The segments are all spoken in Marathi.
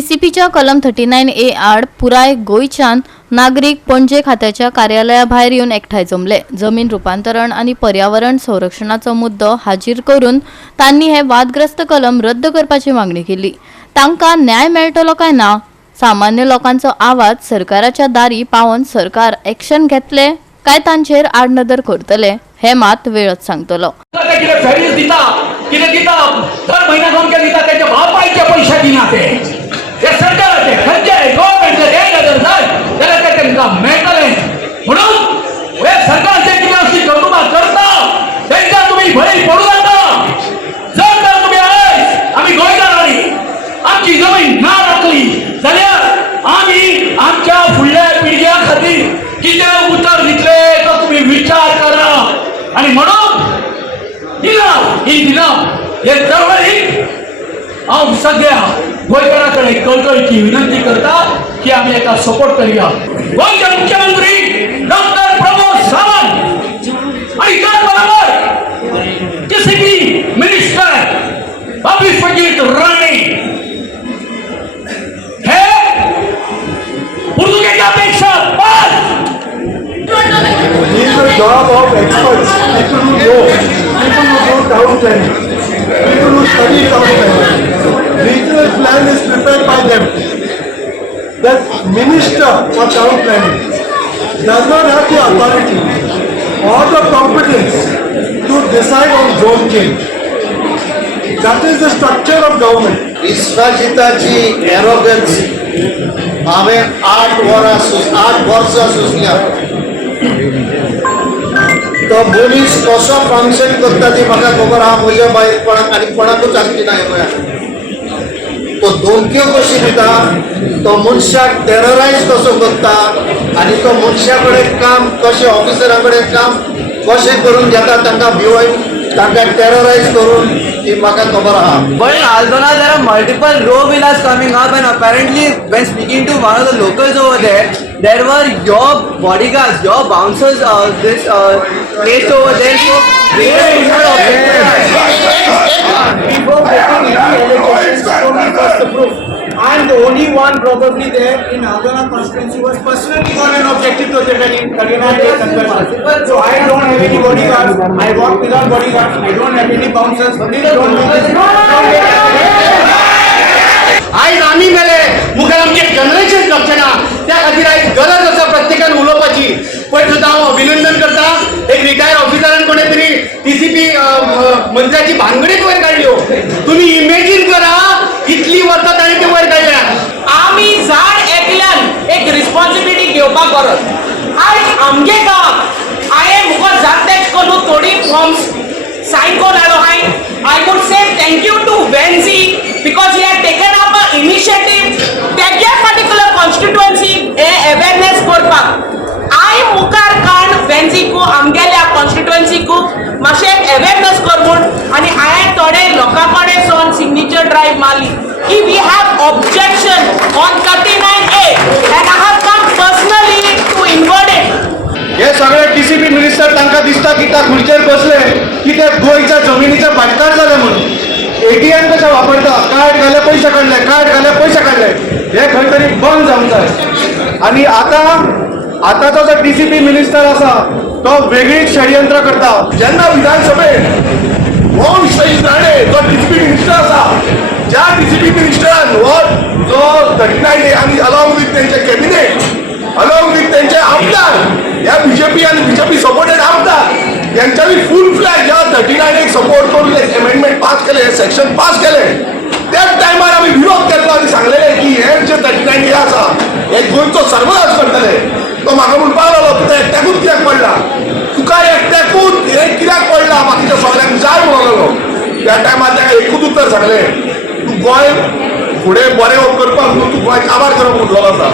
टीसीपीच्या कलम 39A आड पुराय गोंयच्यान नागरीक पणजे खात्याच्या कार्यालया भायर येवन एकठांय जमले. जमीन रूपांतरण आणि पर्यावरण संरक्षणाचो मुद्दो हाजीर करून तांणी हे वादग्रस्त कलम रद्द करपाची मागणी केली. तांकां न्याय मेळटलो काय ना, सामान्य लोकांचो आवाज सरकाराच्या दारी पावन सरकार एक्शन घेतले काय तांचेर आडनदर करतले हे मात वेळच सांगतलो. आमची जमीन ना राखली जाल्यार आमी आमच्या फुडल्या पिढ्या खातीर कितें उतर दितले तो तुम्ही विचार करा. आणि म्हणून हे चळवळीक हांव सगळ्या गोंयकारां कडेन कळकळीची विनंती करता की आमी एका सपोर्ट करूया. गोंयचे मुख्यमंत्री डॉक्टर प्रमोद सावंत आणि त्याच बरोबर टीसीपी मिनिस्टर अभिषेक राणे हे पोर्तुगेजापेक्षा It is the job of experts, people who know, people who do town planning, people who study town planning. Regional plan is prepared by them. The minister for town planning does not have the authority or the competence to decide on zone change. That is the structure of government. विश्वाजिताची एरोगन्स हांवें 8 वर्सां सोंसल्या. तो मनीस कसो फंक्शन करता ती म्हाका खबर आहा. म्हज्या भायर कोणाक आनी कोणाकूच आसची ना. तो धमक्यो कशी दिता, तो मनशाक टेररायज कसो करता आनी तो मनशा कडेन काम कशें ऑफिसरा कडेन काम कशें करून घेता तांकां भिवून तांकां टेररायज करून ती म्हाका खबर आहा. But in Aldona there are multiple row villas coming up, and apparently when speaking to one of the locals over there were your bodyguards, your bouncers, this placed over there. So they were inside of before making any allegations, show me first the proof. I am the only one probably there in Aldona constituency was personally got an objective to that in 39A conversion. So I don't have any bodyguards. I walk without bodyguards. I don't have any bouncers. Don't do this. आयज आमी मेले मुखार आमचे जनरेशन जगचेना. त्या खातीर आयज गरज आसा प्रत्येकान उलोवपाची. पळय सुद्दां हांव अभिनंदन करता एक रिटायर ऑफिसरान कोणे तरी टीसीपी मंत्र्याची भानगडीत वयर काडल्यो. तुमी इमेजीन करा कितली वर्सां ताणें ते वयर काडल्या. आमी झाड एकल्यान एक रिस्पॉन्सिबिलिटी घेवपाक गरज. आयज आमगे गांवांत हांवें मुखार झाड टॅक्स करून थोडी फॉर्म्स सायन करून हाडलो. I would say thank you to Venzi because he had taken up an initiative त्या particular constituency awareness करपाक. I मुखार काण Venzi को आमगेल्या constituency को मातशें awareness कर म्हूण आनी हांवें थोडे लोकां कडेन सोन signature drive मारली की we have objection on 39A and I have come personally to invert it. हे सगळे टीसीपी मिनिस्टर तांकां दिसता की त्या खुर्चेर बसले की ते गोंयच्या जमिनीचे भाटकार जाले म्हणून. एटीएम कशें वापरता, कार्ड घाले पयशे काडले, कार्ड घाले पयशे काडले, हे खंय तरी बंद जावंक जाय. आनी आतांचो जो टीसीपी मिनिस्टर आसा तो वेगळीच षडयंत्र करता. जेन्ना विधानसभेत वंश राणे जो टीसीपी मिनिस्टर आसा, ज्या टीसीपी मिनिस्टरान हो जो 39A आनी अलॉंग विथ तेंचे कॅबिनेट अलॉंग विथ तेंचे आमदार ह्या बीजेपी आणि बीजेपी सपोर्टेड आमदार यांच्यानी फुल फ्लॅग ह्या 39A सपोर्ट करून अमेंडमेंट पास केले, सेक्शन पास केले. त्याच टायमार आम्ही विरोध केलो आणि सांगलेले की हे जे 39A आसा हे गोंयचो सर्वनाश करतले. तो म्हाका म्हणपाक लागलो तुका एकट्याकूच कित्याक पडला, तुका एकट्याकूच हे कित्याक पडला, बाकीच्या सगळ्यांक जाय म्हणून लागलो. त्या टायमार ताका एकूच उत्तर सांगले, तू गोंय फुडें बरें करपाक न्हू, तू गोंय काबार करप म्हणलो आसा.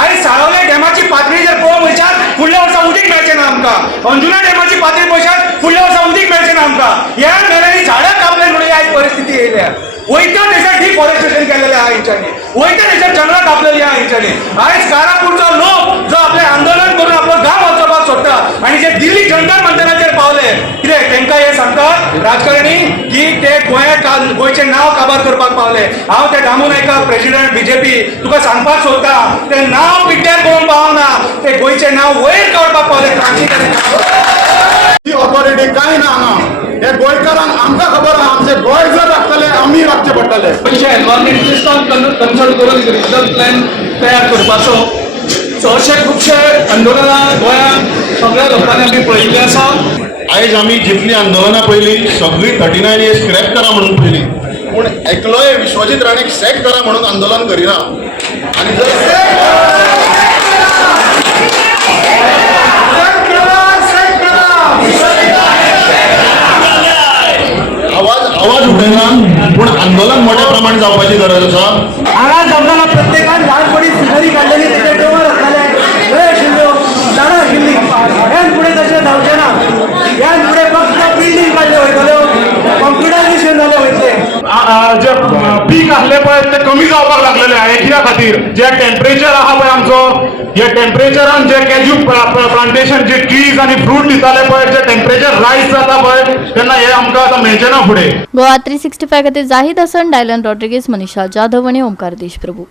आयज साळवले डॅमाची पातळी जर पळोवंक वयशात फुडल्या वर्सा उदीक मेळचें ना आमकां. अंजुना डॅमाची पातळी पळयशात फुडल्या वर्सा उदीक मेळचें ना आमकां. ह्या मेळ्यांनी झाडां कापले म्हणून आयज परिस्थिती येयल्या. वयत्या देशात डिफॉरेस्टेशन केलेलें आहा हेंच्यांनी, वयत्या देशात जंगलां कापलेलीं आहा हेंच्यांनी. आयज कारापूरचो लोक जो आपलें आंदोलन करून आपलो गांव वाचोवपाक सोडटा आनी जे दिल्ली जंतर मंतराचेर पावले कितें तांकां हे सांगतात राजकारणी की ते गोंयचें नांव काबार करपाक पावले. हांव ते दामू नायकाक प्रेसिडेंट बीजेपी तुका सांगपाक सोदता ते नांव पिड्ड्यार करून पावना ते गोंयचें नांव वयर काडपाक पावले क्रांतिकारी. ही ऑथॉरिटी काय ना हांगा हे गोंयकारांक आमकां खबर आहा आमचें गोंय जर राखतले आमी राखचे पडटले. गोंयचे एनवायरमेंटलिस्टांक कन्सल्ट करून रिजनल प्लॅन तयार करपाचो. सो अशे खुबशे आंदोलनां गोंयांत सगळ्या लोकांनी आमी पळयल्ली आसा. आयज आमी जितली आंदोलनां पयली सगळी 39A स्क्रॅप करा म्हणून पयली पूण एकलोय विश्वजीत राणेक सॅक करा म्हणून आंदोलन करिना. आनी जर आवाज उठयना पूण आंदोलन मोठ्या प्रमाणात जावपाची गरज आसा. हांगा जमना प्रत्येकान ल्हानपणी सिनरी काडलेली तेजे डोंगर आसताले न्हंयो आशिल्ल्यो झाडां आशिल्लीं ह्यान फुडें तशें जावचें ना. ह्यान फुडें फक्त बिल्डींग काडले वयतल्यो कॉम्प्युटरायजेशन जालें वयतलें. जे पीक आसले पळय ते कमी जावपाक लागलेले हे कित्या खातीर जे टेम्परेचर आहा पळय आमचो ह्या टेम्परेचरान जे कॅज्यू प्लांटेशन जे ट्रीज आनी फ्रूट दिताले पळय जे टेम्परेचर रायज जाता पळय तेन्ना हे आमकां आतां मेळचें ना फुडें. गोवा 365 खातीर जाहीद हसन, डायलन रॉड्रिगीस, मनीषा जाधव आणि ओमकार देशप्रभू.